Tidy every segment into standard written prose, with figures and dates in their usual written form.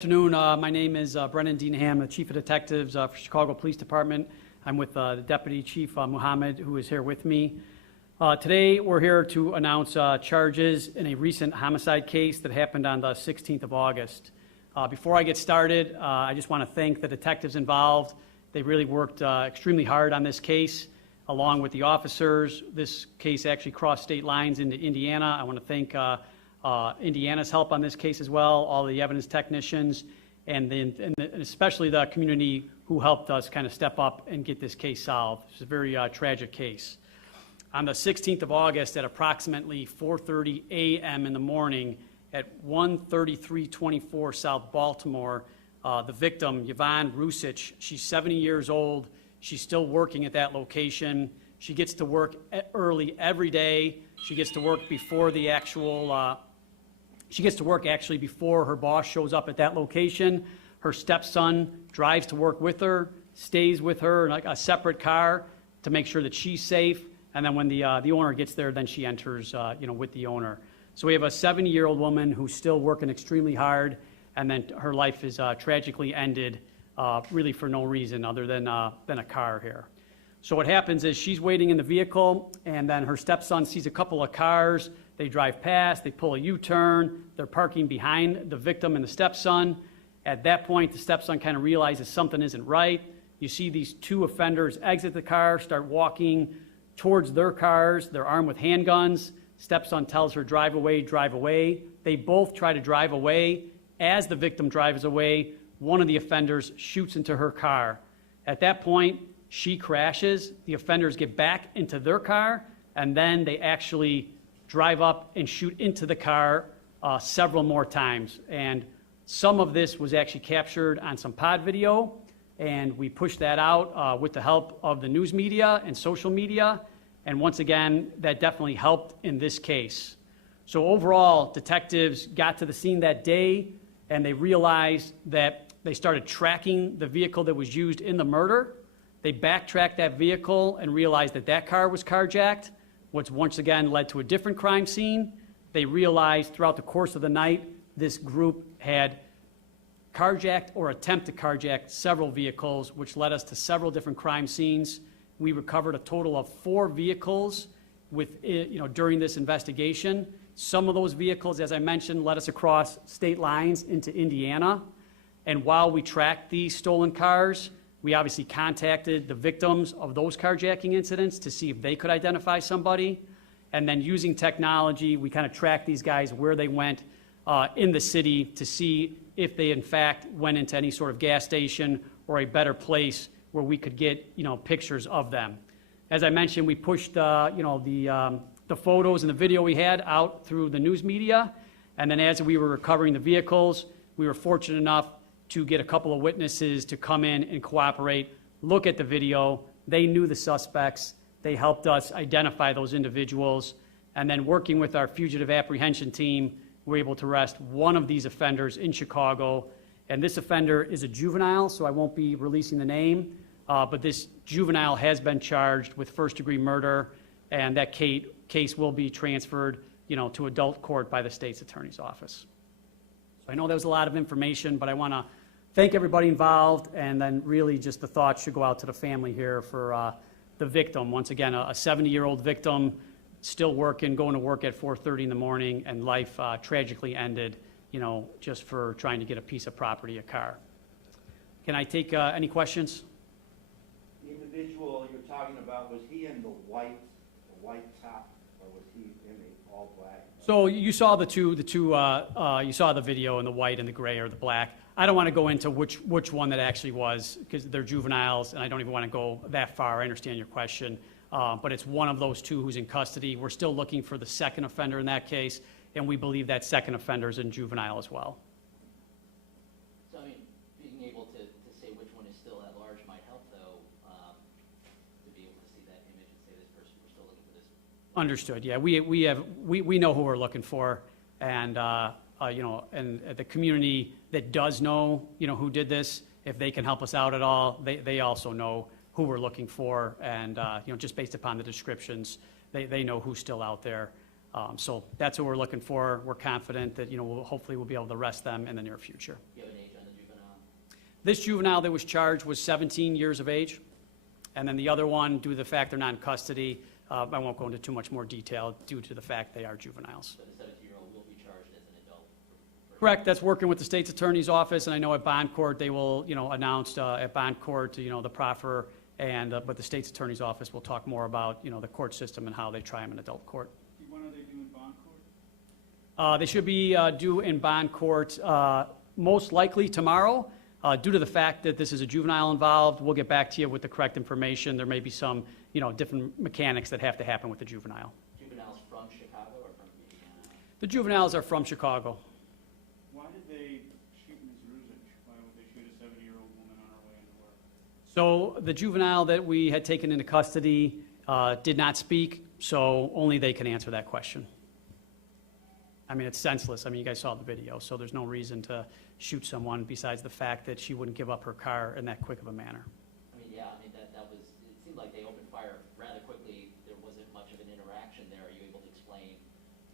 Good afternoon. My name is Brennan Deanham, the Chief of Detectives for Chicago Police Department. I'm with the Deputy Chief Muhammad, who is here with me. Today, we're here to announce charges in a recent homicide case that happened on the 16th of August. Before I get started, I just want to thank the detectives involved. They really worked extremely hard on this case, along with the officers. This case actually crossed state lines into Indiana. I want to thank Indiana's help on this case as well, all the evidence technicians, and especially the community who helped us kind of step up and get this case solved. It's a very tragic case. On the 16th of August at approximately 4:30 a.m. in the morning at 13324 South Baltimore, the victim, Yvonne Rusich, she's 70 years old. She's still working at that location. She gets to work early every day. She gets to work before the actual She gets to work actually before her boss shows up at that location. Her stepson drives to work with her, stays with her in like a separate car to make sure that she's safe. And then when the owner gets there, then she enters, with the owner. So we have a 70-year-old woman who's still working extremely hard, and then her life is tragically ended, really for no reason other than a car here. So what happens is she's waiting in the vehicle, and then her stepson sees a couple of cars. They drive past, they pull a U-turn, they're parking behind the victim and the stepson. At that point, the stepson kind of realizes something isn't right. You see these two offenders exit the car, start walking towards their cars. They're armed with handguns. Stepson tells her, drive away, drive away. They both try to drive away. As the victim drives away, one of the offenders shoots into her car. At that point, she crashes. The offenders get back into their car, and then they actually drive up and shoot into the car several more times. And some of this was actually captured on some pod video, and we pushed that out with the help of the news media and social media. And once again, that definitely helped in this case. So overall, detectives got to the scene that day, and they realized that they started tracking the vehicle that was used in the murder. They backtracked that vehicle and realized that that car was carjacked, which once again led to a different crime scene. They realized throughout the course of the night, this group had carjacked or attempted to carjack several vehicles, which led us to several different crime scenes. We recovered a total of 4 vehicles during this investigation. Some of those vehicles, as I mentioned, led us across state lines into Indiana. And while we tracked these stolen cars, we obviously contacted the victims of those carjacking incidents to see if they could identify somebody. And then using technology, we kind of tracked these guys where they went in the city to see if they in fact went into any sort of gas station or a better place where we could get pictures of them. As I mentioned, we pushed the photos and the video we had out through the news media. And then as we were recovering the vehicles, we were fortunate enough to get a couple of witnesses to come in and cooperate, look at the video. They knew the suspects. They helped us identify those individuals. And then working with our fugitive apprehension team, we were able to arrest one of these offenders in Chicago. And this offender is a juvenile, so I won't be releasing the name. But this juvenile has been charged with first-degree murder, and that case will be transferred to adult court by the state's attorney's office. So I know that was a lot of information, but I want to thank everybody involved, and then really just the thoughts should go out to the family here for the victim. Once again, a 70-year-old victim, still working, going to work at 4:30 in the morning, and life tragically ended, just for trying to get a piece of property, a car. Can I take any questions? The individual you're talking about, was he in the white top, or was he in the all black? So you saw you saw the video in the white and the gray or the black. I don't want to go into which one that actually was, because they're juveniles, and I don't even want to go that far. I understand your question, but it's one of those two who's in custody. We're still looking for the second offender in that case, and we believe that second offender is in juvenile as well. So, being able to say which one is still at large might help, though, to be able to see that image and say this person, we're still looking for this. Understood. Yeah, we know who we're looking for, and and the community that does know who did this, if they can help us out at all, they also know who we're looking for, and just based upon the descriptions, they know who's still out there. So that's what we're looking for. We're confident that hopefully we'll be able to arrest them in the near future. Do you have an age This juvenile that was charged was 17 years of age, and then the other one, due to the fact they're not in custody, I won't go into too much more detail due to the fact they are juveniles. So the 17-year-old will be charged as an adult? Correct, that's working with the state's attorney's office, and I know at bond court, they will, announce at bond court, the proffer, and, but the state's attorney's office will talk more about, the court system and how they try them in adult court. When are they due in bond court? They should be due in bond court most likely tomorrow. Due to the fact that this is a juvenile involved, we'll get back to you with the correct information. There may be some, different mechanics that have to happen with the juvenile. Juveniles from Chicago or from Indiana? The juveniles are from Chicago. Why did they shoot Ms. Ruzich? Why would they shoot a 70-year-old woman on her way into work? So the juvenile that we had taken into custody did not speak, so only they can answer that question. I mean, it's senseless. I mean, you guys saw the video, so there's no reason to shoot someone besides the fact that she wouldn't give up her car in that quick of a manner. I mean, yeah, I mean, that was, it seemed like they opened fire rather quickly. There wasn't much of an interaction there. Are you able to explain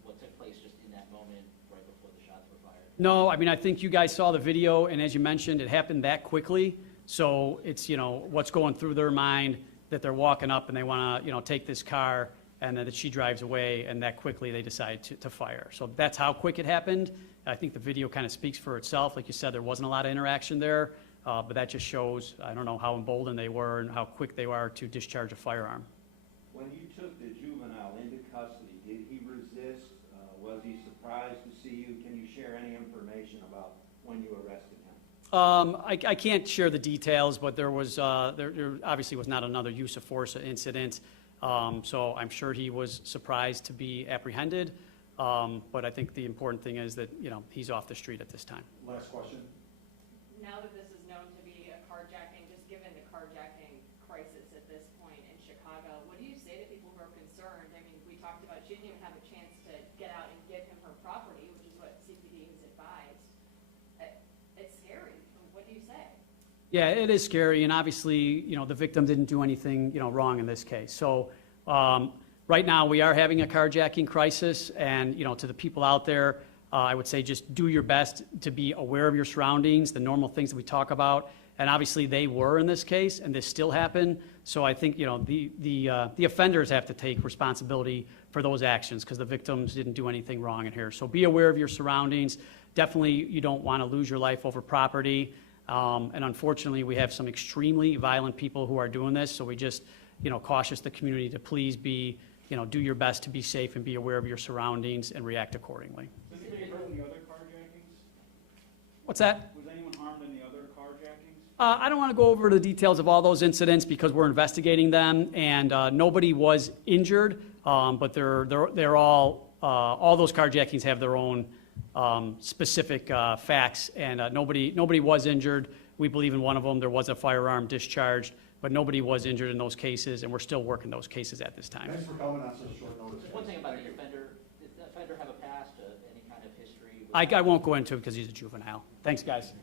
what took place just in that moment right before the shots were fired? No, I mean, I think you guys saw the video, and as you mentioned, it happened that quickly. So it's, what's going through their mind that they're walking up and they want to, take this car, and then that she drives away, and that quickly they decide to fire. So that's how quick it happened. I think the video kind of speaks for itself. Like you said, there wasn't a lot of interaction there, but that just shows, I don't know, how emboldened they were and how quick they were to discharge a firearm. When you took the juvenile into custody, did he resist? Was he surprised to see you? Can you share any information about when you arrested him? I can't share the details, but there was, there obviously was not another use of force incident. So I'm sure he was surprised to be apprehended. But I think the important thing is that, he's off the street at this time. Last question. Now that this is known to be a carjacking, just given the carjacking crisis at this point in Chicago, what do you say to people who are concerned? I mean, we talked about she didn't even have a chance to get out and give him her property, which is what CPD has advised. It's scary. What do you say? Yeah, it is scary, and obviously, the victim didn't do anything, wrong in this case. So, right now, we are having a carjacking crisis, and, to the people out there, I would say just do your best to be aware of your surroundings, the normal things that we talk about, and obviously they were in this case, and this still happened. So I think, the offenders have to take responsibility for those actions because the victims didn't do anything wrong in here. So be aware of your surroundings. Definitely, you don't want to lose your life over property. And unfortunately, we have some extremely violent people who are doing this, so we just, cautious the community to please be, do your best to be safe and be aware of your surroundings and react accordingly. Was anybody hurt in the other carjackings? What's that? Was anyone harmed in the other carjackings? I don't want to go over the details of all those incidents because we're investigating them, and nobody was injured, but they're all those carjackings have their own specific facts, and nobody was injured. We believe in one of them there was a firearm discharged, but nobody was injured in those cases, and we're still working those cases at this time. Thanks for coming on such short notice. Just one thing about the offender, did the offender have a past, any kind of history? I won't go into it because he's a juvenile. Thanks, guys.